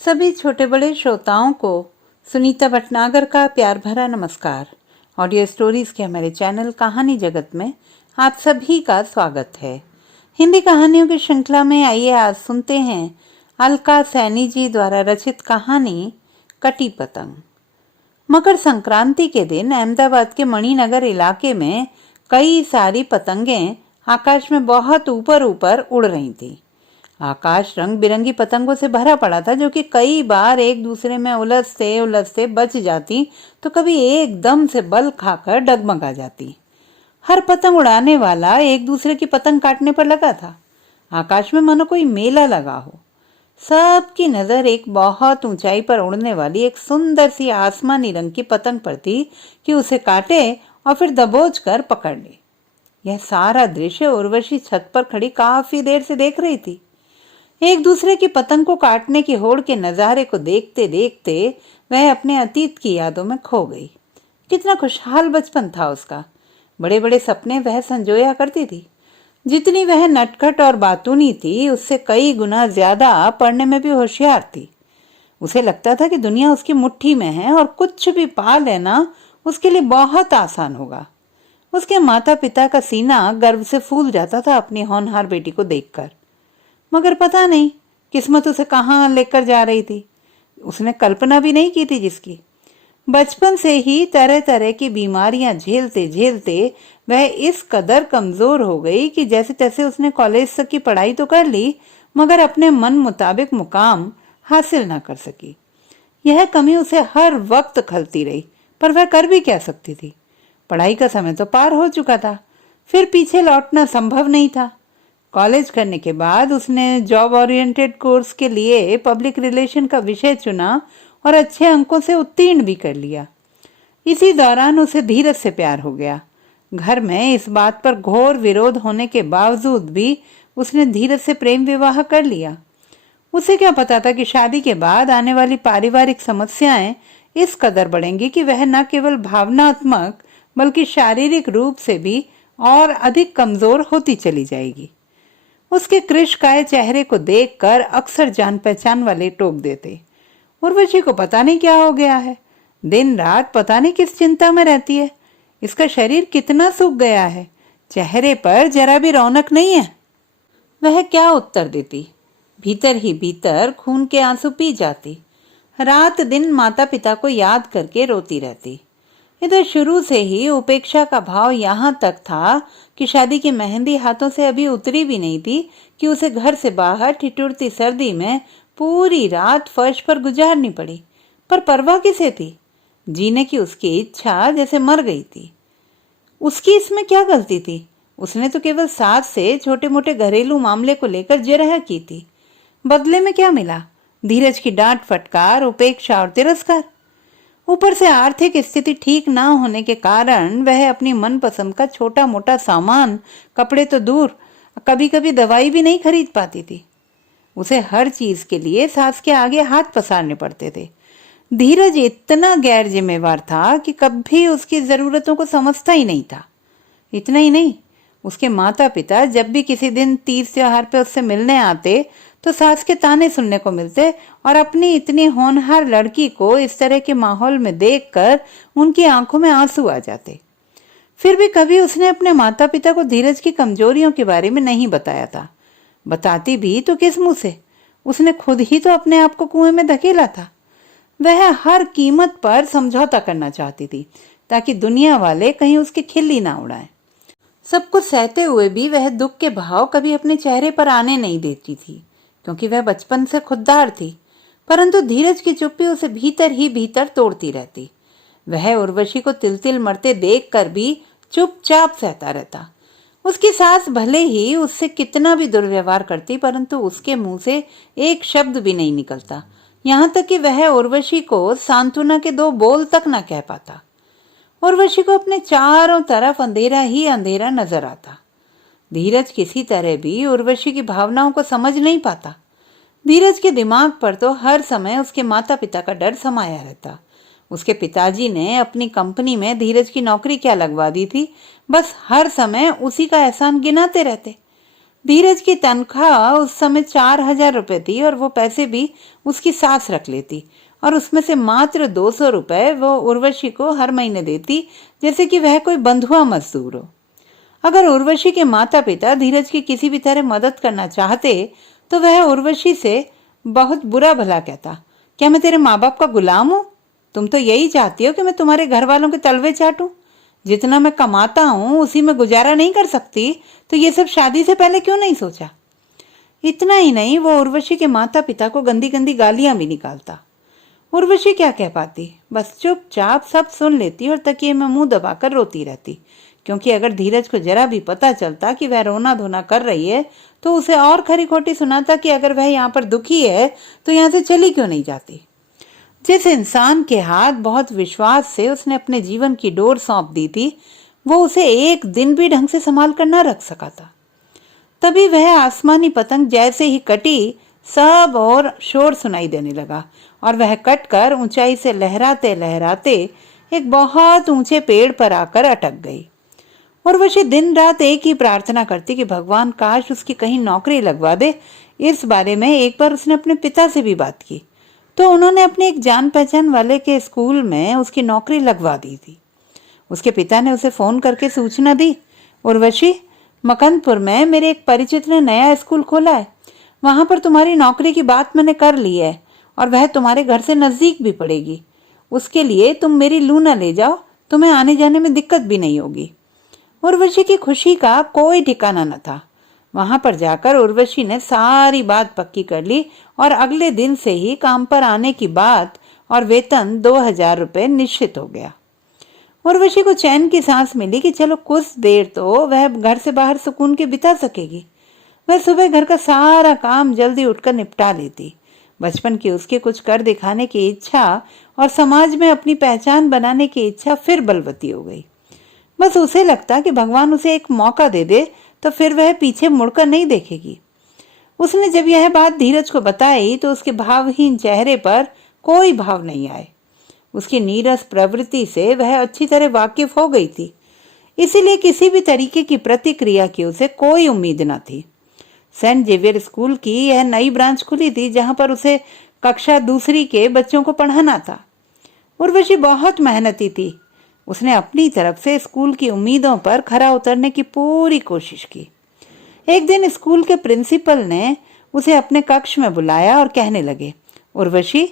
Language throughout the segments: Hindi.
सभी छोटे बड़े श्रोताओं को सुनीता भटनागर का प्यार भरा नमस्कार। ऑडियो स्टोरीज के हमारे चैनल कहानी जगत में आप सभी का स्वागत है। हिंदी कहानियों की श्रृंखला में आइए आज सुनते हैं अलका सैनी जी द्वारा रचित कहानी कटी पतंग। मकर संक्रांति के दिन अहमदाबाद के मणिनगर इलाके में कई सारी पतंगें आकाश में बहुत ऊपर ऊपर उड़ रही थी। आकाश रंग बिरंगी पतंगों से भरा पड़ा था, जो कि कई बार एक दूसरे में उलझते बच जाती तो कभी एकदम से बल खाकर डगमगा जाती। हर पतंग उड़ाने वाला एक दूसरे की पतंग काटने पर लगा था। आकाश में मानो कोई मेला लगा हो। सबकी नजर एक बहुत ऊंचाई पर उड़ने वाली एक सुंदर सी आसमानी रंग की पतंग पर थी कि उसे काटे और फिर दबोच कर पकड़ ले। यह सारा दृश्य उर्वशी छत पर खड़ी काफी देर से देख रही थी। एक दूसरे की पतंग को काटने की होड़ के नजारे को देखते देखते वह अपने अतीत की यादों में खो गई। कितना खुशहाल बचपन था उसका। बड़े बड़े सपने वह संजोया करती थी। जितनी वह नटखट और बातूनी थी, उससे कई गुना ज्यादा पढ़ने में भी होशियार थी। उसे लगता था कि दुनिया उसकी मुट्ठी में है और कुछ भी पा लेना उसके लिए बहुत आसान होगा। उसके माता पिता का सीना गर्व से फूल जाता था अपनी होनहार बेटी को देखकर। मगर पता नहीं किस्मत उसे कहाँ लेकर जा रही थी। उसने कल्पना भी नहीं की थी जिसकी। बचपन से ही तरह तरह की बीमारियां झेलते झेलते वह इस कदर कमजोर हो गई कि जैसे तैसे उसने कॉलेज तक की पढ़ाई तो कर ली, मगर अपने मन मुताबिक मुकाम हासिल ना कर सकी। यह कमी उसे हर वक्त खलती रही, पर वह कर भी क्या सकती थी। पढ़ाई का समय तो पार हो चुका था, फिर पीछे लौटना संभव नहीं था। कॉलेज करने के बाद उसने जॉब ओरिएंटेड कोर्स के लिए पब्लिक रिलेशन का विषय चुना और अच्छे अंकों से उत्तीर्ण भी कर लिया। इसी दौरान उसे धीरज से प्यार हो गया। घर में इस बात पर घोर विरोध होने के बावजूद भी उसने धीरज से प्रेम विवाह कर लिया। उसे क्या पता था कि शादी के बाद आने वाली पारिवारिक समस्याएं इस कदर बढ़ेंगी कि वह न केवल भावनात्मक बल्कि शारीरिक रूप से भी और अधिक कमजोर होती चली जाएगी। उसके कृशकाय चेहरे को देखकर अक्सर जान पहचान वाले टोक देते, उर्वशी को पता नहीं क्या हो गया है। दिन रात पता नहीं किस चिंता में रहती है। इसका शरीर कितना सूख गया है, चेहरे पर जरा भी रौनक नहीं है। वह क्या उत्तर देती? भीतर ही भीतर खून के आंसू पी जाती। रात दिन माता पिता को याद करके रोती रहती। इधर शुरू से ही उपेक्षा का भाव यहाँ तक था कि शादी की मेहंदी हाथों से अभी उतरी भी नहीं थी कि उसे घर से बाहर ठिठुरती सर्दी में पूरी रात फर्श पर गुजारनी पड़ी। पर परवाह किसे थी? जीने की उसकी इच्छा जैसे मर गई थी। उसकी इसमें क्या गलती थी? उसने तो केवल सास से छोटे मोटे घरेलू मामले को लेकर जिरह की थी। बदले में क्या मिला? धीरज की डांट फटकार, उपेक्षा और तिरस्कार। ऊपर से आर्थिक स्थिति ठीक ना होने के कारण वह अपनी मनपसंद का छोटा मोटा सामान, कपड़े तो दूर, कभी कभी दवाई भी नहीं खरीद पाती थी। उसे हर चीज के लिए सास के आगे हाथ पसारने पड़ते थे। धीरज इतना गैर जिम्मेवार था कि कभी उसकी जरूरतों को समझता ही नहीं था। इतना ही नहीं, उसके माता पिता जब भी किसी दिन तीज त्योहार पे उससे मिलने आते तो सास के ताने सुनने को मिलते और अपनी इतनी होनहार लड़की को इस तरह के माहौल में देखकर उनकी आंखों में आंसू आ जाते। फिर भी कभी उसने अपने माता पिता को धीरज की कमजोरियों के बारे में नहीं बताया था। बताती भी तो किस मुंह से? उसने खुद ही तो अपने आप को कुएं में धकेला था। वह हर कीमत पर समझौता करना चाहती थी ताकि दुनिया वाले कहीं उसकी खिल्ली ना उड़ाएं। सब कुछ सहते हुए भी वह दुख के भाव कभी अपने चेहरे पर आने नहीं देती थी, क्योंकि वह बचपन से खुददार थी। परंतु धीरज की चुप्पी उसे भीतर ही भीतर तोड़ती रहती। वह उर्वशी को तिल तिल मरते देखकर भी चुपचाप सहता रहता। उसकी सास भले ही उससे कितना भी दुर्व्यवहार करती, परंतु उसके मुंह से एक शब्द भी नहीं निकलता। यहाँ तक कि वह उर्वशी को सांत्वना के दो बोल तक न कह पाता। उर्वशी को अपने चारों तरफ अंधेरा ही अंधेरा नजर आता। धीरज किसी तरह भी उर्वशी की भावनाओं को समझ नहीं पाता। धीरज के दिमाग पर तो हर समय उसके माता पिता का डर समाया रहता। उसके पिताजी ने अपनी कंपनी में धीरज की नौकरी क्या लगवा दी थी, बस हर समय उसी का एहसान गिनाते रहते। धीरज की तनख्वाह उस समय 4,000 रुपए थी और वो पैसे भी उसकी सास रख लेती और उसमें से मात्र 200 रुपए वो उर्वशी को हर महीने देती, जैसे कि वह कोई बंधुआ मजदूर हो। अगर उर्वशी के माता पिता धीरज की किसी भी तरह मदद करना चाहते तो वह उर्वशी से बहुत बुरा भला कहता, क्या मैं तेरे माँ बाप का गुलाम हूँ? तुम तो यही चाहती हो कि मैं तुम्हारे घर वालों के तलवे चाटूं। जितना मैं कमाता हूँ उसी में गुजारा नहीं कर सकती तो ये सब शादी से पहले क्यों नहीं सोचा? इतना ही नहीं, वो उर्वशी के माता पिता को गंदी गंदी गालियां भी निकालता। उर्वशी क्या कह पाती, बस चुपचाप सब सुन लेती और तकिए में मुंह दबाकर रोती रहती, क्योंकि अगर धीरज को जरा भी पता चलता कि वह रोना धोना कर रही है तो उसे और खरी खोटी सुनाता कि अगर वह यहाँ पर दुखी है तो यहाँ से चली क्यों नहीं जाती। जिस इंसान के हाथ बहुत विश्वास से उसने अपने जीवन की डोर सौंप दी थी, वो उसे एक दिन भी ढंग से संभाल कर न रख सका था। तभी वह आसमानी पतंग जैसे ही कटी, सब और शोर सुनाई देने लगा और वह कटकर ऊंचाई से लहराते लहराते एक बहुत ऊंचे पेड़ पर आकर अटक गई। उर्वशी दिन रात एक ही प्रार्थना करती कि भगवान काश उसकी कहीं नौकरी लगवा दे। इस बारे में एक बार उसने अपने पिता से भी बात की तो उन्होंने अपने एक जान पहचान वाले के स्कूल में उसकी नौकरी लगवा दी थी। उसके पिता ने उसे फोन करके सूचना दी, उर्वशी, मकंदपुर में मेरे एक परिचित ने नया स्कूल खोला है, वहां पर तुम्हारी नौकरी की बात मैंने कर ली है और वह तुम्हारे घर से नजदीक भी पड़ेगी। उसके लिए तुम मेरी लूना ले जाओ, तुम्हें आने जाने में दिक्कत भी नहीं होगी। उर्वशी की खुशी का कोई ठिकाना न था। वहां पर जाकर उर्वशी ने सारी बात पक्की कर ली और अगले दिन से ही काम पर आने की बात और वेतन 2,000 रुपए निश्चित हो गया। उर्वशी को चैन की सांस मिली कि चलो कुछ देर तो वह घर से बाहर सुकून के बिता सकेगी। वह सुबह घर का सारा काम जल्दी उठकर निपटा लेती। बचपन की उसके कुछ कर दिखाने की इच्छा और समाज में अपनी पहचान बनाने की इच्छा फिर बलवती हो गई। बस उसे लगता कि भगवान उसे एक मौका दे दे तो फिर वह पीछे मुड़कर नहीं देखेगी। उसने जब यह बात धीरज को बताई तो उसके भावहीन चेहरे पर कोई भाव नहीं आए। उसकी नीरस प्रवृत्ति से वह अच्छी तरह वाकिफ हो गई थी, इसीलिए किसी भी तरीके की प्रतिक्रिया की उसे कोई उम्मीद न थी। सेंट जेवियर स्कूल की यह नई ब्रांच खुली थी जहां पर उसे कक्षा दूसरी के बच्चों को पढ़ाना था। उर्वशी बहुत मेहनती थी। उसने अपनी तरफ से स्कूल की उम्मीदों पर खरा उतरने की पूरी कोशिश की। एक दिन स्कूल के प्रिंसिपल ने उसे अपने कक्ष में बुलाया और कहने लगे, उर्वशी,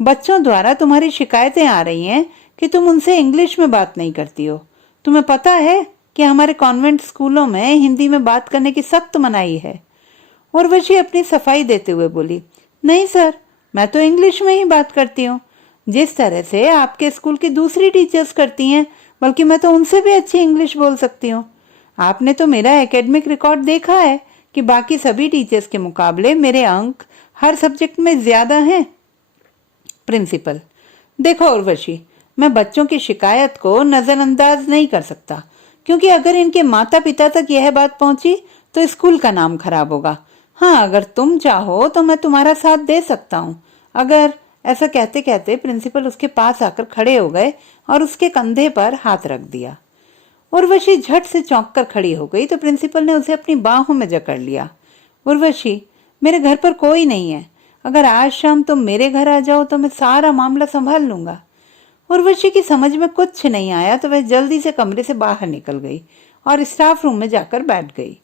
बच्चों द्वारा तुम्हारी शिकायतें आ रही हैं कि तुम उनसे इंग्लिश में बात नहीं करती हो। तुम्हें पता है कि हमारे कॉन्वेंट स्कूलों में हिंदी में बात करने की सख्त मनाही है। उर्वशी अपनी सफाई देते हुए बोली, नहीं सर, मैं तो इंग्लिश में ही बात करती हूँ, जिस तरह से आपके स्कूल की दूसरी टीचर्स करती हैं, बल्कि मैं तो उनसे भी अच्छी इंग्लिश बोल सकती हूँ। आपने तो मेरा एकेडमिक रिकॉर्ड देखा है कि बाकी सभी टीचर्स के मुकाबले मेरे अंक हर सब्जेक्ट में ज्यादा हैं। प्रिंसिपल, देखो उर्वशी, मैं बच्चों की शिकायत को नजरअंदाज नहीं कर सकता, क्योंकि अगर इनके माता पिता तक यह बात पहुंची तो स्कूल का नाम खराब होगा। हाँ, अगर तुम चाहो तो मैं तुम्हारा साथ दे सकता हूँ। अगर ऐसा कहते कहते प्रिंसिपल उसके पास आकर खड़े हो गए और उसके कंधे पर हाथ रख दिया। उर्वशी झट से चौंक कर खड़ी हो गई तो प्रिंसिपल ने उसे अपनी बाहों में जकड़ लिया। उर्वशी, मेरे घर पर कोई नहीं है, अगर आज शाम तुम मेरे घर आ जाओ तो मैं सारा मामला संभाल लूंगा। उर्वशी की समझ में कुछ नहीं आया तो वह जल्दी से कमरे से बाहर निकल गई और स्टाफ रूम में जाकर बैठ गई।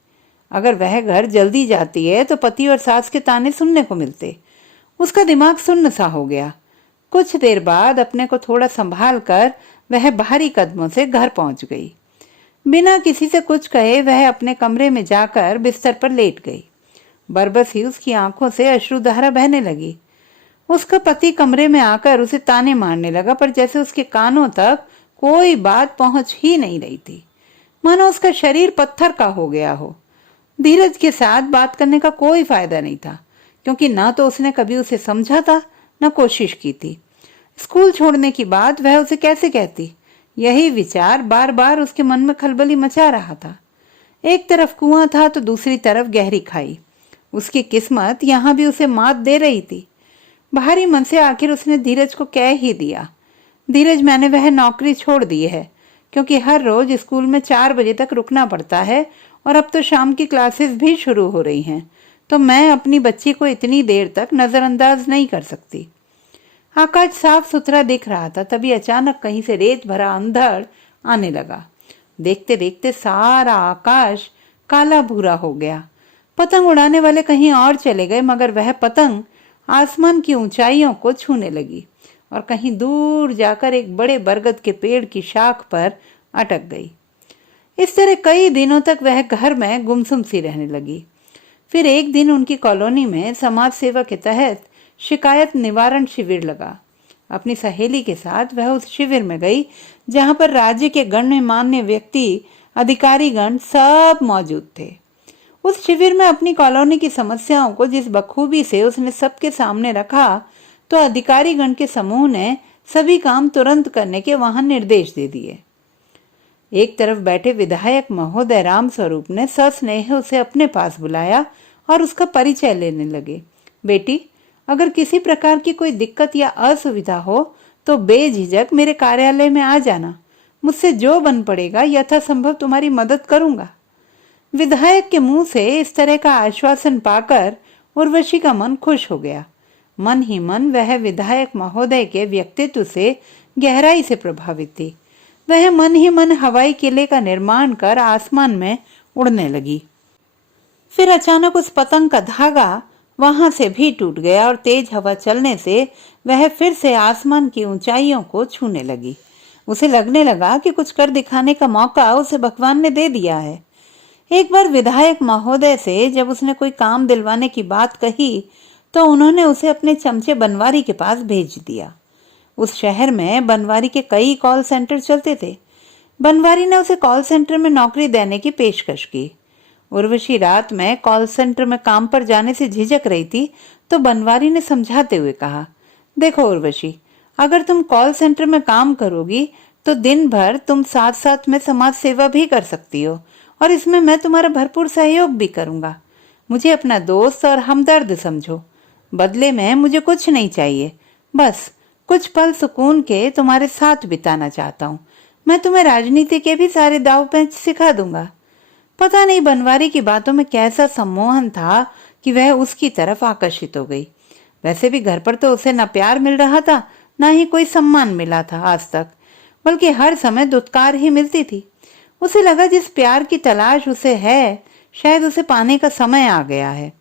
अगर वह घर जल्दी जाती है तो पति और सास के ताने सुनने को मिलते। उसका दिमाग सुन्न सा हो गया। कुछ देर बाद अपने को थोड़ा संभाल कर वह भारी कदमों से घर पहुंच गई। बिना किसी से कुछ कहे वह अपने कमरे में जाकर बिस्तर पर लेट गई। बरबस ही उसकी आंखों से अश्रुधारा बहने लगी। उसका पति कमरे में आकर उसे ताने मारने लगा, पर जैसे उसके कानों तक कोई बात पहुंच ही नहीं रही थी, मानो उसका शरीर पत्थर का हो गया हो। धीरज के साथ बात करने का कोई फायदा नहीं था, क्योंकि ना तो उसने कभी उसे समझा था, न कोशिश की थी। स्कूल छोड़ने की बात वह उसे कैसे कहती, यही विचार बार बार उसके मन में खलबली मचा रहा था। एक तरफ कुआं था तो दूसरी तरफ गहरी खाई। उसकी किस्मत यहाँ भी उसे मात दे रही थी। भारी मन से आखिर उसने धीरज को कह ही दिया, धीरज, मैंने वह नौकरी छोड़ दी है, क्योंकि हर रोज स्कूल में 4 बजे तक रुकना पड़ता है और अब तो शाम की क्लासेस भी शुरू हो रही हैं, तो मैं अपनी बच्ची को इतनी देर तक नजरअंदाज नहीं कर सकती। आकाश साफ सुथरा दिख रहा था, तभी अचानक कहीं से रेत भरा अंधड़ आने लगा। देखते देखते सारा आकाश काला भूरा हो गया। पतंग उड़ाने वाले कहीं और चले गए, मगर वह पतंग आसमान की ऊंचाइयों को छूने लगी और कहीं दूर जाकर एक बड़े बरगद के पेड़ की शाख पर अटक गई। इस तरह कई दिनों तक वह घर में गुमसुम सी रहने लगी। फिर एक दिन उनकी कॉलोनी में समाज सेवा के तहत शिकायत निवारण शिविर लगा। अपनी सहेली के साथ वह उस शिविर में गई, जहां पर राज्य के गणमान्य व्यक्ति, अधिकारीगण सब मौजूद थे। उस शिविर में अपनी कॉलोनी की समस्याओं को जिस बखूबी से उसने सबके सामने रखा, तो अधिकारीगण के समूह ने सभी काम तुरंत करने के वहां निर्देश दे दिए। एक तरफ बैठे विधायक महोदय राम स्वरूप ने सस्नेह उसे अपने पास बुलाया और उसका परिचय लेने लगे। बेटी, अगर किसी प्रकार की कोई दिक्कत या असुविधा हो तो बेझिझक मेरे कार्यालय में आ जाना। मुझसे जो बन पड़ेगा यथासंभव तुम्हारी मदद करूंगा। विधायक के मुंह से इस तरह का आश्वासन पाकर उर्वशी का मन खुश हो गया। मन ही मन वह विधायक महोदय के व्यक्तित्व से गहराई से प्रभावित थी। वह मन ही मन हवाई किले का निर्माण कर आसमान में उड़ने लगी। फिर अचानक उस पतंग का धागा वहां से भी टूट गया और तेज हवा चलने से वह फिर से आसमान की ऊंचाइयों को छूने लगी। उसे लगने लगा कि कुछ कर दिखाने का मौका उसे भगवान ने दे दिया है। एक बार विधायक महोदय से जब उसने कोई काम दिलवाने की बात कही, तो उन्होंने उसे अपने चमचे बनवारी के पास भेज दिया। उस शहर में बनवारी के कई कॉल सेंटर चलते थे। बनवारी ने उसे कॉल सेंटर में नौकरी देने की पेशकश की। उर्वशी रात में कॉल सेंटर में काम पर जाने से झिझक रही थी, तो बनवारी ने समझाते हुए कहा, देखो उर्वशी, अगर तुम कॉल सेंटर में काम करोगी तो दिन भर तुम साथ साथ में समाज सेवा भी कर सकती हो और इसमें मैं तुम्हारा भरपूर सहयोग भी करूंगा। मुझे अपना दोस्त और हमदर्द समझो। बदले में मुझे कुछ नहीं चाहिए, बस कुछ पल सुकून के तुम्हारे साथ बिताना चाहता हूँ। मैं तुम्हें राजनीति के भी सारे दाव पेच सिखा दूंगा। पता नहीं बनवारी की बातों में कैसा सम्मोहन था कि वह उसकी तरफ आकर्षित हो गई। वैसे भी घर पर तो उसे न प्यार मिल रहा था, न ही कोई सम्मान मिला था आज तक, बल्कि हर समय दुत्कार ही मिलती थी। उसे लगा जिस प्यार की तलाश उसे है, शायद उसे पाने का समय आ गया है।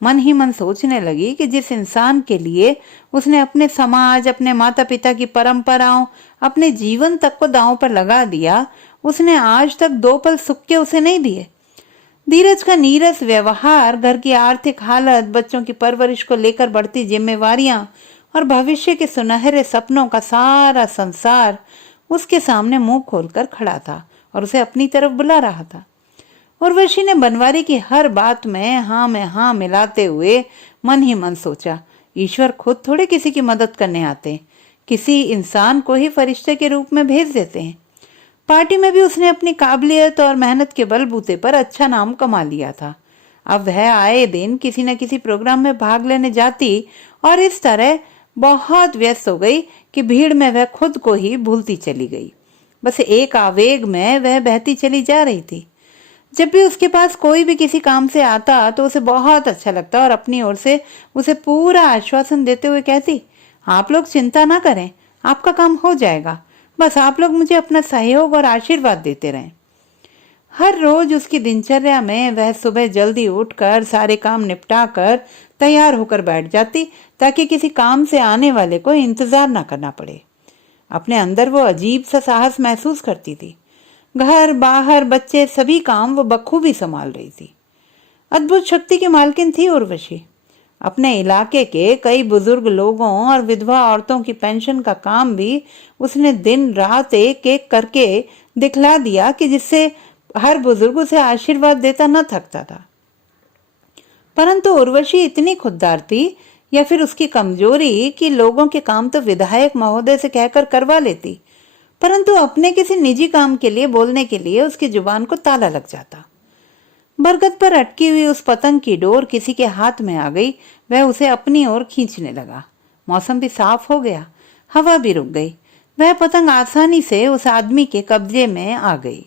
मन ही मन सोचने लगी कि जिस इंसान के लिए उसने अपने समाज, अपने माता पिता की परंपराओं, अपने जीवन तक को दांव पर लगा दिया, उसने आज तक दो पल सुख के उसे नहीं दिए। धीरज का नीरस व्यवहार, घर की आर्थिक हालत, बच्चों की परवरिश को लेकर बढ़ती जिम्मेवारियां और भविष्य के सुनहरे सपनों का सारा संसार उसके सामने मुंह खोलकर खड़ा था और उसे अपनी तरफ बुला रहा था। उर्वशी ने बनवारी की हर बात में हाँ मिलाते हुए मन ही मन सोचा, ईश्वर खुद थोड़े किसी की मदद करने आते, किसी इंसान को ही फरिश्ते के रूप में भेज देते हैं। पार्टी में भी उसने अपनी काबिलियत और मेहनत के बलबूते पर अच्छा नाम कमा लिया था। अब वह आए दिन किसी न किसी प्रोग्राम में भाग लेने जाती और इस तरह बहुत व्यस्त हो गई कि भीड़ में वह खुद को ही भूलती चली गई। बस एक आवेग में वह बहती चली जा रही थी। जब भी उसके पास कोई भी किसी काम से आता तो उसे बहुत अच्छा लगता और अपनी ओर से उसे पूरा आश्वासन देते हुए कहती, आप लोग चिंता ना करें, आपका काम हो जाएगा, बस आप लोग मुझे अपना सहयोग और आशीर्वाद देते रहें। हर रोज उसकी दिनचर्या में वह सुबह जल्दी उठकर सारे काम निपटा कर तैयार होकर बैठ जाती, ताकि किसी काम से आने वाले को इंतजार ना करना पड़े। अपने अंदर वो अजीब सा साहस महसूस करती थी। घर बाहर बच्चे सभी काम वो बखूबी संभाल रही थी। अद्भुत शक्ति की मालकिन थी उर्वशी। अपने इलाके के कई बुजुर्ग लोगों और विधवा औरतों की पेंशन का काम भी उसने दिन रात एक एक करके दिखला दिया, कि जिससे हर बुजुर्ग उसे आशीर्वाद देता न थकता था। परंतु उर्वशी इतनी खुददार थी, या फिर उसकी कमजोरी, कि लोगों के काम तो विधायक महोदय से कहकर करवा लेती, परंतु अपने किसी निजी काम के लिए बोलने के लिए उसकी जुबान को ताला लग जाता। बरगद पर अटकी हुई उस पतंग की डोर किसी के हाथ में आ गई। वह उसे अपनी ओर खींचने लगा। मौसम भी साफ हो गया, हवा भी रुक गई। वह पतंग आसानी से उस आदमी के कब्जे में आ गई।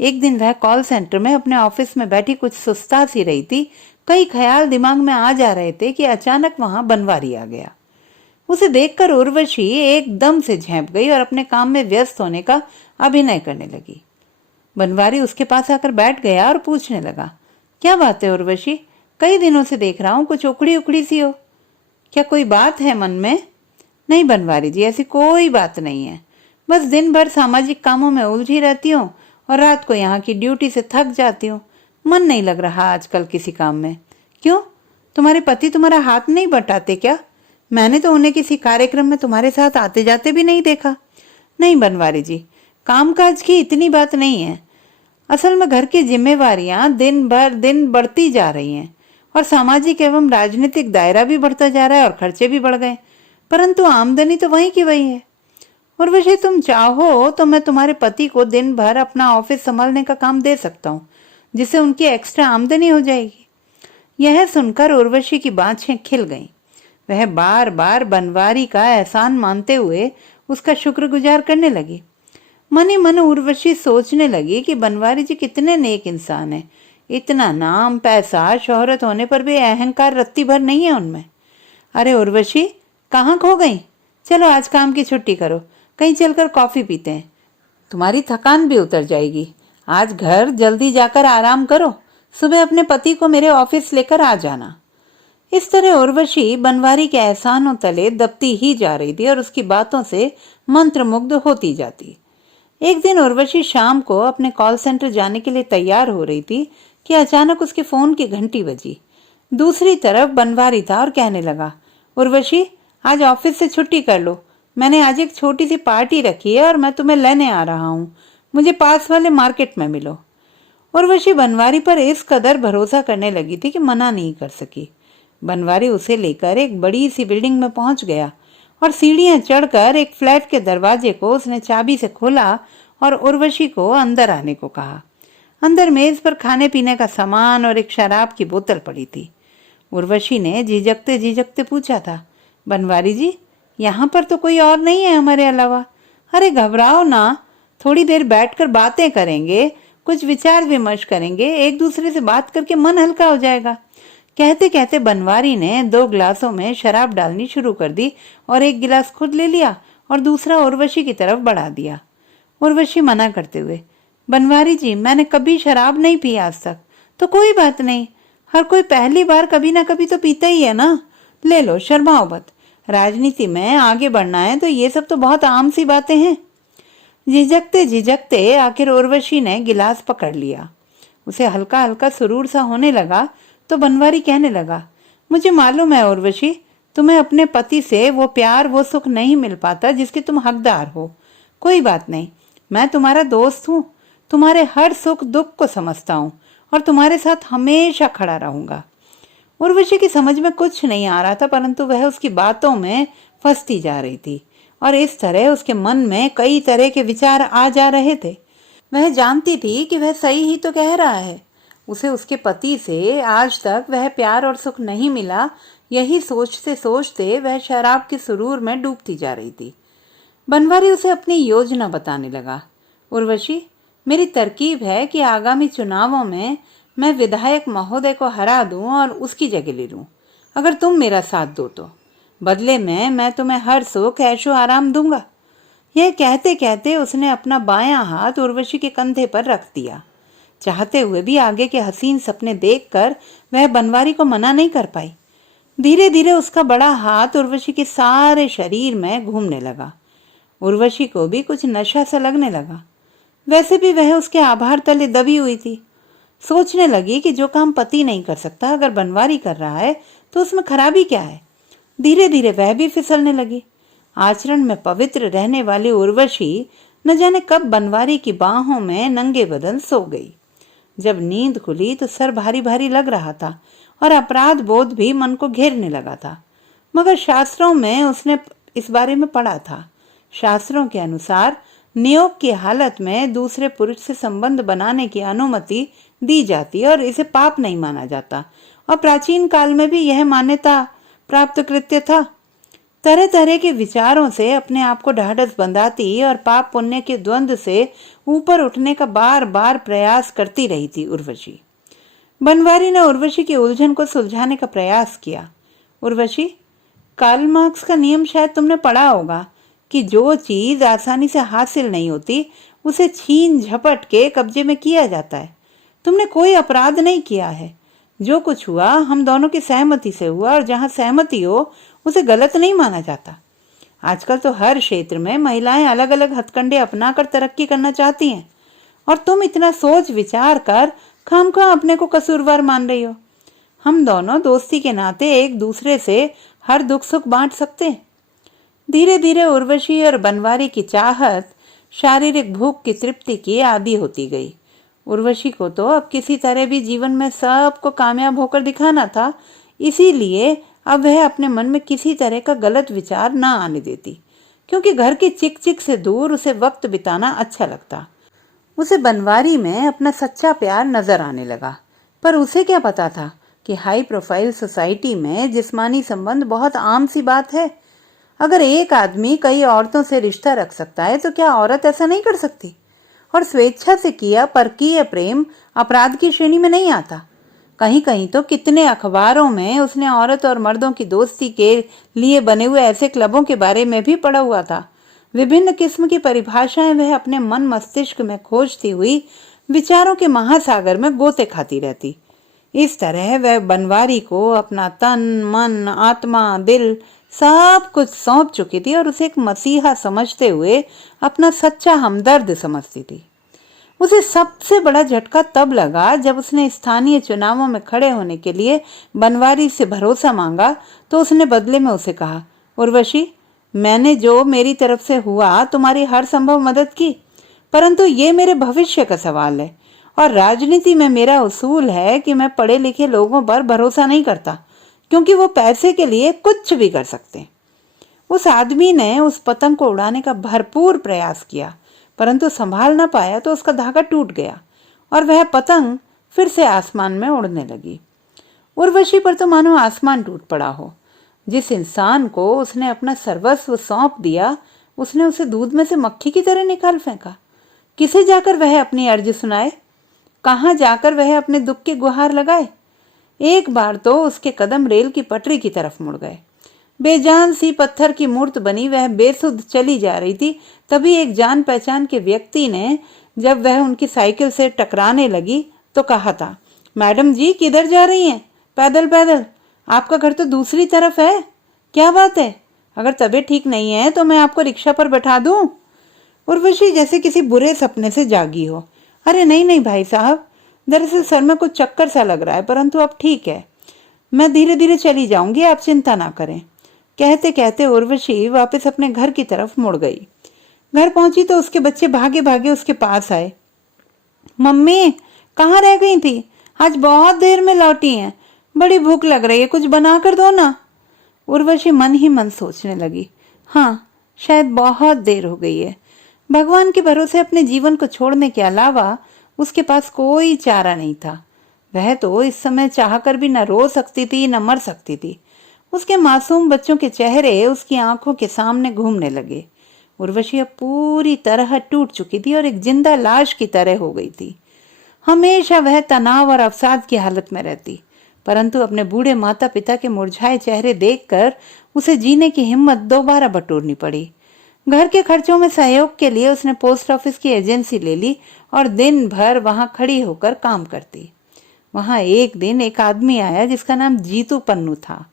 एक दिन वह कॉल सेंटर में अपने ऑफिस में बैठी कुछ सुस्ता सी रही थी। कई ख्याल दिमाग में आ जा रहे थे कि अचानक वहां बनवारी आ गया। उसे देखकर उर्वशी एकदम से झेंप गई और अपने काम में व्यस्त होने का अभिनय करने लगी। बनवारी उसके पास आकर बैठ गया और पूछने लगा, क्या बात है उर्वशी, कई दिनों से देख रहा हूं, कुछ उखड़ी उखड़ी सी हो। क्या कोई बात है मन में? नहीं बनवारी जी, ऐसी कोई बात नहीं है। बस दिन भर सामाजिक कामों में उलझी रहती हूँ और रात को यहाँ की ड्यूटी से थक जाती हूँ। मन नहीं लग रहा आजकल किसी काम में। क्यों, तुम्हारे पति तुम्हारा हाथ नहीं बटाते क्या? मैंने तो उन्हें किसी कार्यक्रम में तुम्हारे साथ आते जाते भी नहीं देखा। नहीं बनवारी जी, कामकाज की इतनी बात नहीं है। असल में घर की जिम्मेवारियां दिन भर दिन बढ़ती जा रही हैं और सामाजिक एवं राजनीतिक दायरा भी बढ़ता जा रहा है और खर्चे भी बढ़ गए, परंतु आमदनी तो वही की वही है। उर्वशी, तुम चाहो तो मैं तुम्हारे पति को दिन भर अपना ऑफिस संभालने का काम दे सकता हूँ, जिससे उनकी एक्स्ट्रा आमदनी हो जाएगी। यह सुनकर उर्वशी की बाँछें खिल गईं। वह बार बार बनवारी का एहसान मानते हुए उसका शुक्रगुजार करने लगी। मन ही मन उर्वशी सोचने लगी कि बनवारी जी कितने नेक इंसान हैं। इतना नाम, पैसा, शोहरत होने पर भी अहंकार रत्ती भर नहीं है उनमें। अरे उर्वशी, कहाँ खो गई? चलो आज काम की छुट्टी करो, कहीं चलकर कॉफी पीते हैं, तुम्हारी थकान भी उतर जाएगी। आज घर जल्दी जाकर आराम करो, सुबह अपने पति को मेरे ऑफिस लेकर आ जाना। इस तरह उर्वशी बनवारी के एहसानों तले दबती ही जा रही थी और उसकी बातों से मंत्रमुग्ध होती जाती। एक दिन उर्वशी शाम को अपने कॉल सेंटर जाने के लिए तैयार हो रही थी कि अचानक उसके फोन की घंटी बजी। दूसरी तरफ बनवारी था और कहने लगा, उर्वशी, आज ऑफिस से छुट्टी कर लो, मैंने आज एक छोटी सी पार्टी रखी है और मैं तुम्हें लेने आ रहा हूँ, मुझे पास वाले मार्केट में मिलो। उर्वशी बनवारी पर इस कदर भरोसा करने लगी थी कि मना नहीं कर सकी। बनवारी उसे लेकर एक बड़ी सी बिल्डिंग में पहुंच गया और सीढ़ियां चढ़कर एक फ्लैट के दरवाजे को उसने चाबी से खोला और उर्वशी को अंदर आने को कहा। अंदर मेज पर खाने पीने का सामान और एक शराब की बोतल पड़ी थी। उर्वशी ने झिझकते झिझकते पूछा था, बनवारी जी, यहाँ पर तो कोई और नहीं है हमारे अलावा? अरे घबराओ ना, थोड़ी देर बैठकर बातें करेंगे, कुछ विचार विमर्श करेंगे, एक दूसरे से बात करके मन हल्का हो जाएगा। कहते कहते बनवारी ने 2 गिलासों में शराब डालनी शुरू कर दी और एक गिलास खुद ले लिया और दूसरा उर्वशी की तरफ बढ़ा दिया। उर्वशी मना करते हुए, बनवारी जी, मैंने कभी शराब नहीं पी आज तक। तो कोई बात नहीं, हर कोई पहली बार कभी ना कभी तो पीता ही है ना, ले लो, शर्माओ मत। राजनीति में आगे बढ़ना है तो ये सब तो बहुत आम सी बातें हैं। झिझकते झिझकते आखिर उर्वशी ने गिलास पकड़ लिया। उसे हल्का हल्का सुरूर सा होने लगा तो बनवारी कहने लगा, मुझे मालूम है उर्वशी, तुम्हें अपने पति से वो प्यार, वो सुख नहीं मिल पाता जिसके तुम हकदार हो। कोई बात नहीं, मैं तुम्हारा दोस्त हूँ, तुम्हारे हर सुख दुख को समझता हूँ और तुम्हारे साथ हमेशा खड़ा रहूंगा। उर्वशी की समझ में कुछ नहीं आ रहा था, परंतु वह उसकी बातों में फंसती जा रही थी और इस तरह उसके मन में कई तरह के विचार आ जा रहे थे। वह जानती थी कि वह सही ही तो कह रहा है। उसे उसके पति से आज तक वह प्यार और सुख नहीं मिला, यही सोचते सोचते वह शराब के सुरूर में डूबती जा रही थी। बनवारी उसे अपनी योजना बताने लगा, उर्वशी, मेरी तरकीब है कि आगामी चुनावों में मैं विधायक महोदय को हरा दूं और उसकी जगह ले लूं, अगर तुम मेरा साथ दो तो। बदले में मैं तुम्हें हर सुख ऐशो आराम दूंगा। यह कहते कहते उसने अपना बायां हाथ उर्वशी के कंधे पर रख दिया। चाहते हुए भी आगे के हसीन सपने देखकर वह बनवारी को मना नहीं कर पाई। धीरे धीरे उसका बड़ा हाथ उर्वशी के सारे शरीर में घूमने लगा। उर्वशी को भी कुछ नशा सा लगने लगा। वैसे भी वह उसके आभार तले दबी हुई थी। सोचने लगी कि जो काम पति नहीं कर सकता अगर बनवारी कर रहा है तो उसमें खराबी क्या है। धीरे धीरे वह भी फिसलने लगी। आचरण में पवित्र रहने वाली उर्वशी न जाने कब बनवारी की बाहों में नंगे बदन सो गई। जब नींद खुली तो सर भारी भारी लग रहा था और अपराध बोध भी मन को घेरने लगा था, मगर शास्त्रों में उसने इस बारे में पढ़ा था। शास्त्रों के अनुसार नियोग की हालत में दूसरे पुरुष से संबंध बनाने की अनुमति दी जाती और इसे पाप नहीं माना जाता और प्राचीन काल में भी यह मान्यता प्राप्त कृत्य था। तरह तरह के विचारों से अपने आप को ढाढ़स बंधाती और पाप पुण्य के द्वंद्व से ऊपर उठने का बार बार प्रयास करती रही थी उर्वशी। बनवारी ने उर्वशी की उलझन को सुलझाने का प्रयास किया। उर्वशी, कार्ल मार्क्स का नियम शायद तुमने पढ़ा होगा कि जो चीज आसानी से हासिल नहीं होती उसे छीन झपट के कब्जे में किया जाता है। तुमने कोई अपराध नहीं किया है। जो कुछ हुआ हम दोनों की सहमति से हुआ, और जहां सहमति हो उसे गलत नहीं माना जाता। आजकल तो हर क्षेत्र में महिलाएं अलग अलग हथकंडे अपनाकर तरक्की करना चाहती हैं, और तुम इतना सोच विचार कर खामखा अपने को कसूरवार मान रही हो। हम दोनों दोस्ती के नाते एक दूसरे से हर दुख सुख बांट सकते हैं। धीरे धीरे उर्वशी और बनवारी की चाहत शारीरिक भूख की तृप्ति की आदी होती गई। उर्वशी को तो अब किसी तरह भी जीवन में सबको कामयाब होकर दिखाना था, इसीलिए अब वह अपने मन में किसी तरह का गलत विचार न आने देती, क्योंकि घर की चिक चिक से दूर उसे वक्त बिताना अच्छा लगता। उसे बनवारी में अपना सच्चा प्यार नजर आने लगा, पर उसे क्या पता था कि हाई प्रोफाइल सोसाइटी में जिस्मानी संबंध बहुत आम सी बात है। अगर एक आदमी कई औरतों से रिश्ता रख सकता है तो क्या औरत ऐसा नहीं कर सकती? और स्वेच्छा से किया परकीय प्रेम अपराध की श्रेणी में नहीं आता। कहीं कहीं तो कितने अखबारों में उसने औरत और मर्दों की दोस्ती के लिए बने हुए ऐसे क्लबों के बारे में भी पढ़ा हुआ था। विभिन्न किस्म की परिभाषाएं वह अपने मन मस्तिष्क में खोजती हुई विचारों के महासागर में गोते खाती रहती। इस तरह वह बनवारी को अपना तन मन आत्मा दिल सब कुछ सौंप चुकी थी, और उसे एक मसीहा समझते हुए अपना सच्चा हमदर्द समझती थी। उसे सबसे बड़ा झटका तब लगा जब उसने स्थानीय चुनावों में खड़े होने के लिए बनवारी से भरोसा मांगा, तो उसने बदले में उसे कहा, उर्वशी, मैंने जो मेरी तरफ से हुआ तुम्हारी हर संभव मदद की, परंतु ये मेरे भविष्य का सवाल है, और राजनीति में मेरा उसूल है कि मैं पढ़े लिखे लोगों पर भरोसा नहीं करता, क्योंकि वो पैसे के लिए कुछ भी कर सकते। उस आदमी ने उस पतंग को उड़ाने का भरपूर प्रयास किया, परंतु संभाल न पाया तो उसका धागा टूट गया और वह पतंग फिर से आसमान में उड़ने लगी। उर्वशी पर तो मानो आसमान टूट पड़ा हो। जिस इंसान को उसने अपना सर्वस्व सौंप दिया, उसने उसे दूध में से मक्खी की तरह निकाल फेंका। किसे जाकर वह अपनी अर्ज सुनाए? कहाँ जाकर वह अपने दुख की गुहार लगाए? एक बार तो उसके कदम रेल की पटरी की तरफ मुड़ गए। बेजान सी पत्थर की मूर्त बनी वह बेसुध चली जा रही थी, तभी एक जान पहचान के व्यक्ति ने, जब वह उनकी साइकिल से टकराने लगी तो कहा था, मैडम जी किधर जा रही हैं? पैदल पैदल? आपका घर तो दूसरी तरफ है। क्या बात है? अगर तबीयत ठीक नहीं है तो मैं आपको रिक्शा पर बैठा दूं? उर्वशी जैसे किसी बुरे सपने से जागी हो। अरे नहीं नहीं भाई साहब, दरअसल सर में कुछ चक्कर सा लग रहा है, परंतु अब ठीक है, मैं धीरे धीरे चली जाऊंगी, आप चिंता ना करें। कहते कहते उर्वशी वापस अपने घर की तरफ मुड़ गई। घर पहुंची तो उसके बच्चे भागे भागे उसके पास आए। मम्मी, कहाँ रह गई थी? आज बहुत देर में लौटी हैं। बड़ी भूख लग रही है, कुछ बना कर दो ना। उर्वशी मन ही मन सोचने लगी, हाँ, शायद बहुत देर हो गई है। भगवान के भरोसे अपने जीवन को छोड़ने के अलावा उसके पास कोई चारा नहीं था। वह तो इस समय चाहकर भी न रो सकती थी न मर सकती थी। उसके मासूम बच्चों के चेहरे उसकी आंखों के सामने घूमने लगे। उर्वशी अब पूरी तरह टूट चुकी थी और एक जिंदा लाश की तरह हो गई थी। हमेशा वह तनाव और अवसाद की हालत में रहती, परंतु अपने बूढ़े माता पिता के मुरझाए चेहरे देखकर उसे जीने की हिम्मत दोबारा बटोरनी पड़ी। घर के खर्चों में सहयोग के लिए उसने पोस्ट ऑफिस की एजेंसी ले ली और दिन भर वहां खड़ी होकर काम करती। वहां एक दिन एक आदमी आया जिसका नाम जीतू पन्नू था।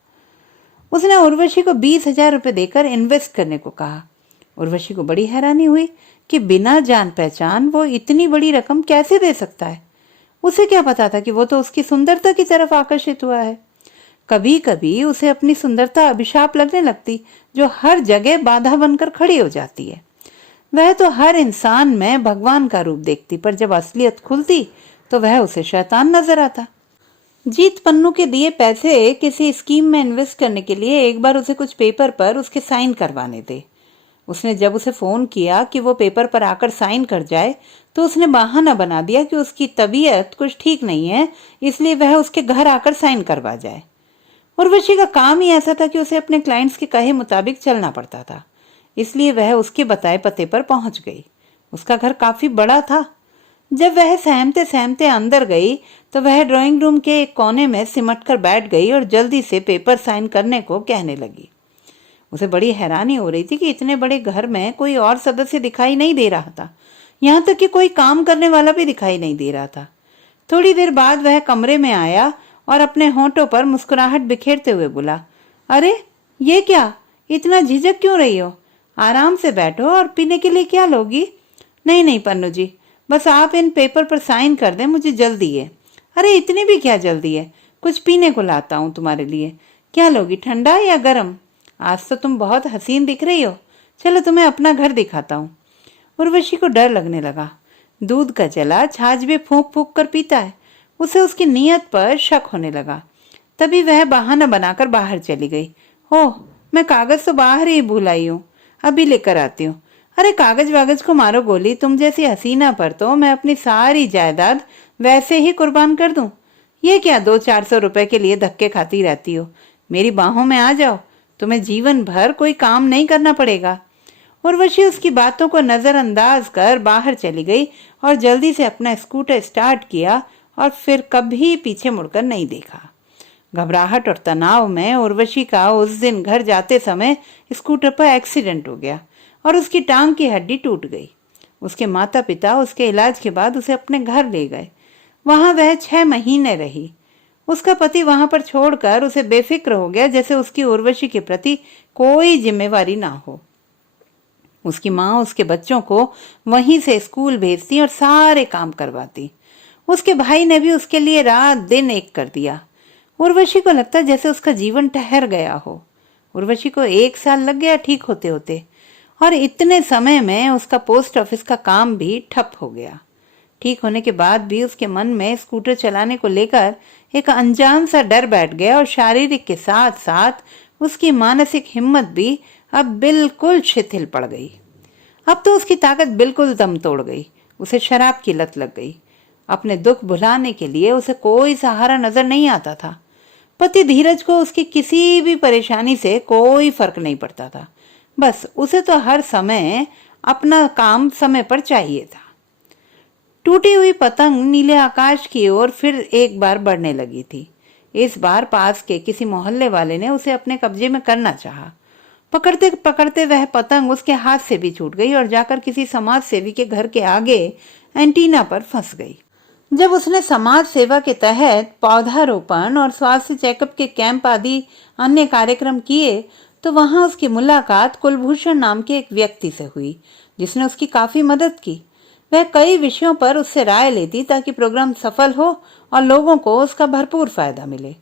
उसने उर्वशी को 20,000 रुपए देकर इन्वेस्ट करने को कहा। उर्वशी को बड़ी हैरानी हुई कि बिना जान पहचान वो इतनी बड़ी रकम कैसे दे सकता है। उसे क्या पता था कि वो तो उसकी सुंदरता की तरफ आकर्षित हुआ है। कभी कभी उसे अपनी सुंदरता अभिशाप लगने लगती, जो हर जगह बाधा बनकर खड़ी हो जाती है। वह तो हर इंसान में भगवान का रूप देखती, पर जब असलियत खुलती तो वह उसे शैतान नजर आता। जीत पन्नू के दिए पैसे किसी स्कीम में इन्वेस्ट करने के लिए एक बार उसे कुछ पेपर पर उसके साइन करवाने थे। उसने जब उसे फोन किया कि वो पेपर पर आकर साइन कर जाए, तो उसने बहाना बना दिया कि उसकी तबीयत कुछ ठीक नहीं है, इसलिए वह उसके घर आकर साइन करवा जाए। उर्वशी का काम ही ऐसा था कि उसे अपने क्लाइंट्स के कहे मुताबिक चलना पड़ता था, इसलिए वह उसके बताए पते पर पहुंच गई। उसका घर काफी बड़ा था। जब वह सहमते सहमते अंदर गई तो वह ड्राइंग रूम के एक कोने में सिमट कर बैठ गई और जल्दी से पेपर साइन करने को कहने लगी। उसे बड़ी हैरानी हो रही थी कि इतने बड़े घर में कोई और सदस्य दिखाई नहीं दे रहा था, यहाँ तक कि कोई काम करने वाला भी दिखाई नहीं दे रहा था। थोड़ी देर बाद वह कमरे में आया और अपने होंठों पर मुस्कुराहट बिखेरते हुए बोला, अरे ये क्या, इतना झिझक क्यों रही हो? आराम से बैठो और पीने के लिए क्या लोगी? नहीं नहीं पन्नू जी, बस आप इन पेपर पर साइन कर दें, मुझे जल्दी है। अरे इतनी भी क्या जल्दी है, कुछ पीने को लाता हूँ तुम्हारे लिए। क्या लोगी, ठंडा या गर्म? आज तो तुम बहुत हसीन दिख रही हो, चलो तुम्हें अपना घर दिखाता हूँ। उर्वशी को डर लगने लगा। दूध का जला छाछ भी फूंक फूंक कर पीता है। उसे उसकी नीयत पर शक होने लगा। तभी वह बहाना बनाकर बाहर चली गई। ओह, मैं कागज तो बाहर ही भूल आई हूँ, अभी लेकर आती हूँ। अरे कागज वागज को मारो गोली, तुम जैसी हसीना पर तो मैं अपनी सारी जायदाद वैसे ही कुर्बान कर दूं। ये क्या 200-400 रुपए के लिए धक्के खाती रहती हो? मेरी बाहों में आ जाओ, तुम्हें जीवन भर कोई काम नहीं करना पड़ेगा। उर्वशी उसकी बातों को नजरअंदाज कर बाहर चली गई और जल्दी से अपना स्कूटर स्टार्ट किया और फिर कभी पीछे मुड़कर नहीं देखा। घबराहट और तनाव में उर्वशी का उस दिन घर जाते समय स्कूटर पर एक्सीडेंट हो गया और उसकी टांग की हड्डी टूट गई। उसके माता पिता उसके इलाज के बाद उसे अपने घर ले गए। वहां वह 6 महीने रही। उसका पति वहां पर छोड़कर उसे बेफिक्र हो गया, जैसे उसकी उर्वशी के प्रति कोई जिम्मेवारी ना हो। उसकी माँ उसके बच्चों को वहीं से स्कूल भेजती और सारे काम करवाती। उसके भाई ने भी उसके लिए रात दिन एक कर दिया। उर्वशी को लगता जैसे उसका जीवन ठहर गया हो। उर्वशी को 1 साल लग गया ठीक होते होते, और इतने समय में उसका पोस्ट ऑफिस का काम भी ठप हो गया। ठीक होने के बाद भी उसके मन में स्कूटर चलाने को लेकर एक अनजान सा डर बैठ गया और शारीरिक के साथ साथ उसकी मानसिक हिम्मत भी अब बिल्कुल शिथिल पड़ गई। अब तो उसकी ताकत बिल्कुल दम तोड़ गई। उसे शराब की लत लग गई। अपने दुख भुलाने के लिए उसे कोई सहारा नजर नहीं आता था। पति धीरज को उसकी किसी भी परेशानी से कोई फर्क नहीं पड़ता था। बस उसे तो हर समय अपना काम समय पर चाहिए था। टूटी हुई पतंग नीले आकाश की ओर फिर एक बार बढ़ने लगी थी। इस बार पास के किसी मोहल्ले वाले ने उसे अपने कब्जे में करना चाहा। पकड़ते पकड़ते वह पतंग उसके हाथ से भी छूट गई और जाकर किसी समाज सेवी के घर के आगे एंटीना पर फंस गई। जब उसने समाज सेवा के तहत पौधारोपण और स्वास्थ्य चेकअप के कैंप आदि अन्य कार्यक्रम किए तो वहां उसकी मुलाकात कुलभूषण नाम के एक व्यक्ति से हुई, जिसने उसकी काफी मदद की। वह कई विषयों पर उससे राय लेती ताकि प्रोग्राम सफल हो और लोगों को उसका भरपूर फायदा मिले।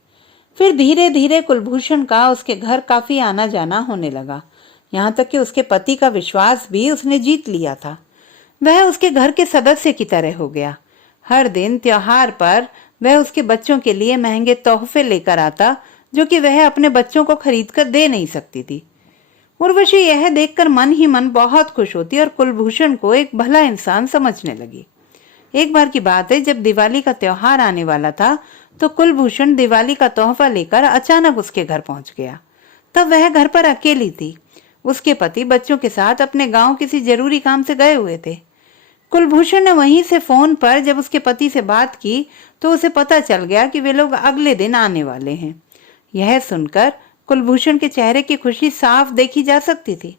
फिर धीरे धीरे कुलभूषण का उसके घर काफी आना जाना होने लगा। यहाँ तक कि उसके पति का विश्वास भी उसने जीत लिया था। वह उसके घर के सदस्य की तरह हो गया। हर दिन त्योहार पर वह उसके बच्चों के लिए महंगे तोहफे लेकर आता, जो कि वह अपने बच्चों को खरीद कर दे नहीं सकती थी। उर्वशी यह देखकर मन ही मन बहुत खुश होती और कुलभूषण को एक भला इंसान समझने लगी। एक बार की बात है, जब दिवाली का त्योहार आने वाला था तो कुलभूषण दिवाली का तोहफा लेकर अचानक उसके घर पहुंच गया। तब वह घर पर अकेली थी। उसके पति बच्चों के साथ अपने गांव किसी जरूरी काम से गए हुए थे। कुलभूषण ने वहीं से फोन पर जब उसके पति से बात की तो उसे पता चल गया कि वे लोग अगले दिन आने वाले हैं। यह सुनकर कुलभूषण के चेहरे की खुशी साफ देखी जा सकती थी।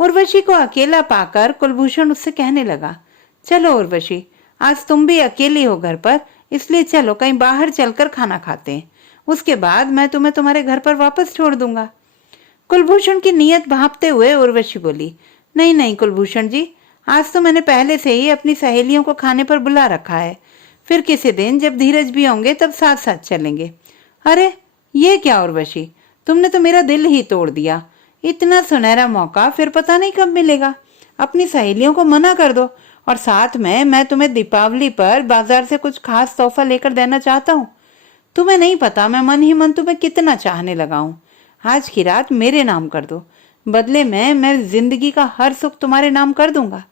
उर्वशी को अकेला पाकर कुलभूषण उससे कहने लगा, चलो उर्वशी, आज तुम भी अकेली हो घर पर, इसलिए चलो कहीं बाहर चलकर खाना खाते हैं। उसके बाद मैं तुम्हें तुम्हारे घर पर वापस छोड़ दूंगा। कुलभूषण की नीयत भांपते हुए उर्वशी बोली, नहीं नहीं कुलभूषण जी, आज तो मैंने पहले से ही अपनी सहेलियों को खाने पर बुला रखा है। फिर किसी दिन जब धीरज भी होंगे तब साथ साथ चलेंगे। अरे ये क्या उर्वशी, तुमने तो मेरा दिल ही तोड़ दिया। इतना सुनहरा मौका फिर पता नहीं कब मिलेगा। अपनी सहेलियों को मना कर दो और साथ में मैं तुम्हें दीपावली पर बाजार से कुछ खास तोहफा लेकर देना चाहता हूँ। तुम्हें नहीं पता मैं मन ही मन तुम्हें कितना चाहने लगा हूँ। आज की रात मेरे नाम कर दो, बदले में मैं जिंदगी का हर सुख तुम्हारे नाम कर दूंगा।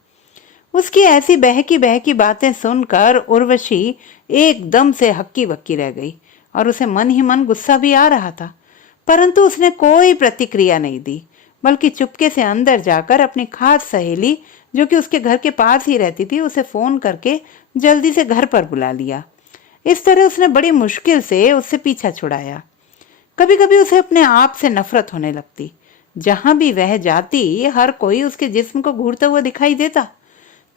उसकी ऐसी बहकी बहकी बातें सुनकर उर्वशी एकदम से हक्की बक्की रह गई और उसे मन ही मन गुस्सा भी आ रहा था। परंतु उसने कोई प्रतिक्रिया नहीं दी, बल्कि चुपके से अंदर जाकर अपनी खास सहेली जो कि उसके घर के पास ही रहती थी उसे फोन करके जल्दी से घर पर बुला लिया। इस तरह उसने बड़ी मुश्किल से उससे पीछा छुड़ाया। कभी कभी उसे अपने आप से नफरत होने लगती। जहां भी वह जाती हर कोई उसके जिस्म को घूरता हुआ दिखाई देता।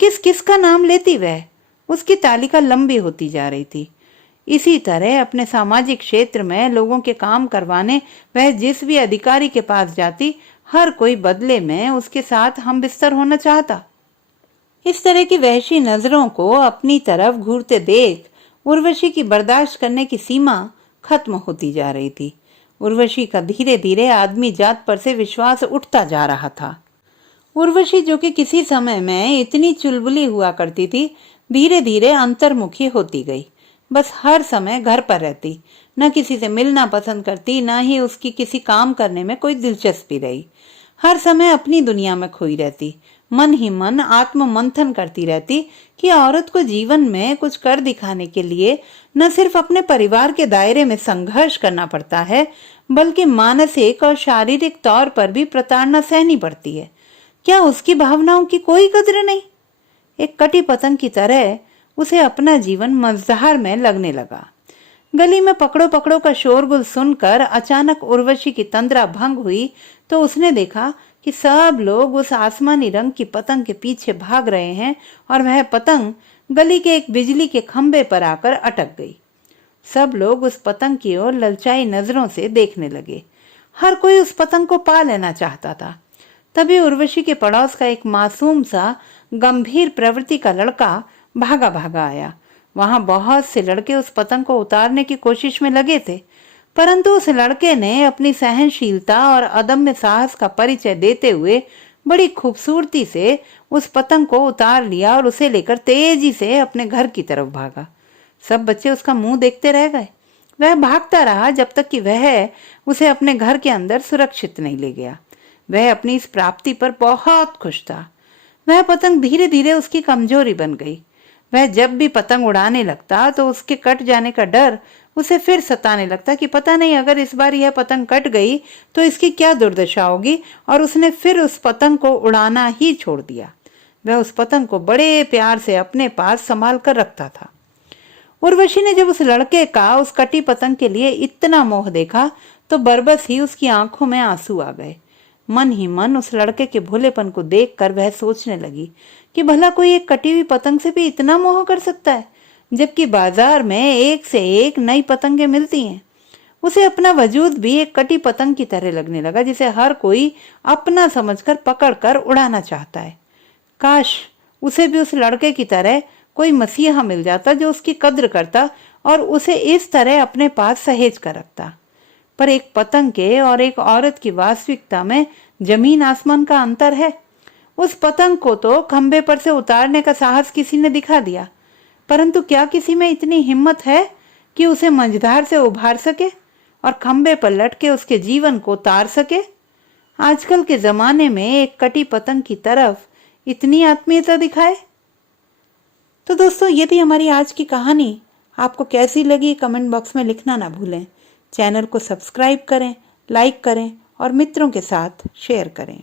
किस किस का नाम लेती वह, उसकी तालिका लंबी होती जा रही थी। इसी तरह अपने सामाजिक क्षेत्र में लोगों के काम करवाने वह जिस भी अधिकारी के पास जाती हर कोई बदले में उसके साथ हम बिस्तर होना चाहता। इस तरह की वहशी नजरों को अपनी तरफ घूरते देख उर्वशी की बर्दाश्त करने की सीमा खत्म होती जा रही थी। उर्वशी का धीरे धीरे आदमी जात पर से विश्वास उठता जा रहा था। उर्वशी जो कि किसी समय में इतनी चुलबुली हुआ करती थी, धीरे धीरे अंतर्मुखी होती गई। बस हर समय घर पर रहती, न किसी से मिलना पसंद करती, न ही उसकी किसी काम करने में कोई दिलचस्पी रही। हर समय अपनी दुनिया में खोई रहती, मन ही मन आत्म मंथन करती रहती कि औरत को जीवन में कुछ कर दिखाने के लिए न सिर्फ अपने परिवार के दायरे में संघर्ष करना पड़ता है, बल्कि मानसिक और शारीरिक तौर पर भी प्रताड़ना सहनी पड़ती है। क्या उसकी भावनाओं की कोई कद्र नहीं? एक कटी पतंग की तरह उसे अपना जीवन मझधार में लगने लगा। गली में पकड़ो पकड़ो का शोरगुल सुनकर अचानक उर्वशी की तंद्रा भंग हुई तो उसने देखा कि सब लोग उस आसमानी रंग की पतंग के पीछे भाग रहे हैं और वह पतंग गली के एक बिजली के खंभे पर आकर अटक गई। सब लोग उस पतंग की ओर ललचाई नजरों से देखने लगे। हर कोई उस पतंग को पा लेना चाहता था। तभी उर्वशी के पड़ोस का एक मासूम सा गंभीर प्रवृत्ति का लड़का भागा भागा आया। वहां बहुत से लड़के उस पतंग को उतारने की कोशिश में लगे थे, परंतु उस लड़के ने अपनी सहनशीलता और अदम्य साहस का परिचय देते हुए बड़ी खूबसूरती से उस पतंग को उतार लिया और उसे लेकर तेजी से अपने घर की तरफ भागा। सब बच्चे उसका मुंह देखते रह गए। वह भागता रहा जब तक कि वह उसे अपने घर के अंदर सुरक्षित नहीं ले गया। वह अपनी इस प्राप्ति पर बहुत खुश था। वह पतंग धीरे धीरे उसकी कमजोरी बन गई। वह जब भी पतंग उड़ाने लगता तो उसके कट जाने का डर उसे फिर सताने लगता कि पता नहीं अगर इस बार यह पतंग कट गई तो इसकी क्या दुर्दशा होगी, और उसने फिर उस पतंग को उड़ाना ही छोड़ दिया। वह उस पतंग को बड़े प्यार से अपने पास संभाल कर रखता था। उर्वशी ने जब उस लड़के का उस कटी पतंग के लिए इतना मोह देखा तो बरबस ही उसकी आंखों में आंसू आ गए। मन ही मन उस लड़के के भोलेपन को देखकर वह सोचने लगी कि भला कोई एक कटी हुई पतंग से भी इतना मोह कर सकता है, जबकि बाजार में एक से एक नई पतंगें मिलती हैं। उसे अपना वजूद भी एक कटी पतंग की तरह लगने लगा, जिसे हर कोई अपना समझकर पकड़कर उड़ाना चाहता है। काश उसे भी उस लड़के की तरह कोई मसीहा मिल जाता जो उसकी कद्र करता और उसे इस तरह अपने पास सहेज कर रखता। पर एक पतंग के और एक औरत की वास्तविकता में जमीन आसमान का अंतर है। उस पतंग को तो खंबे पर से उतारने का साहस किसी ने दिखा दिया, परंतु क्या किसी में इतनी हिम्मत है कि उसे मंझधार से उभार सके और खंबे पर लटके उसके जीवन को तार सके? आजकल के जमाने में एक कटी पतंग की तरफ इतनी आत्मीयता दिखाए। तो दोस्तों, ये थी हमारी आज की कहानी। आपको कैसी लगी कमेंट बॉक्स में लिखना ना भूलें। चैनल को सब्सक्राइब करें, लाइक करें और मित्रों के साथ शेयर करें।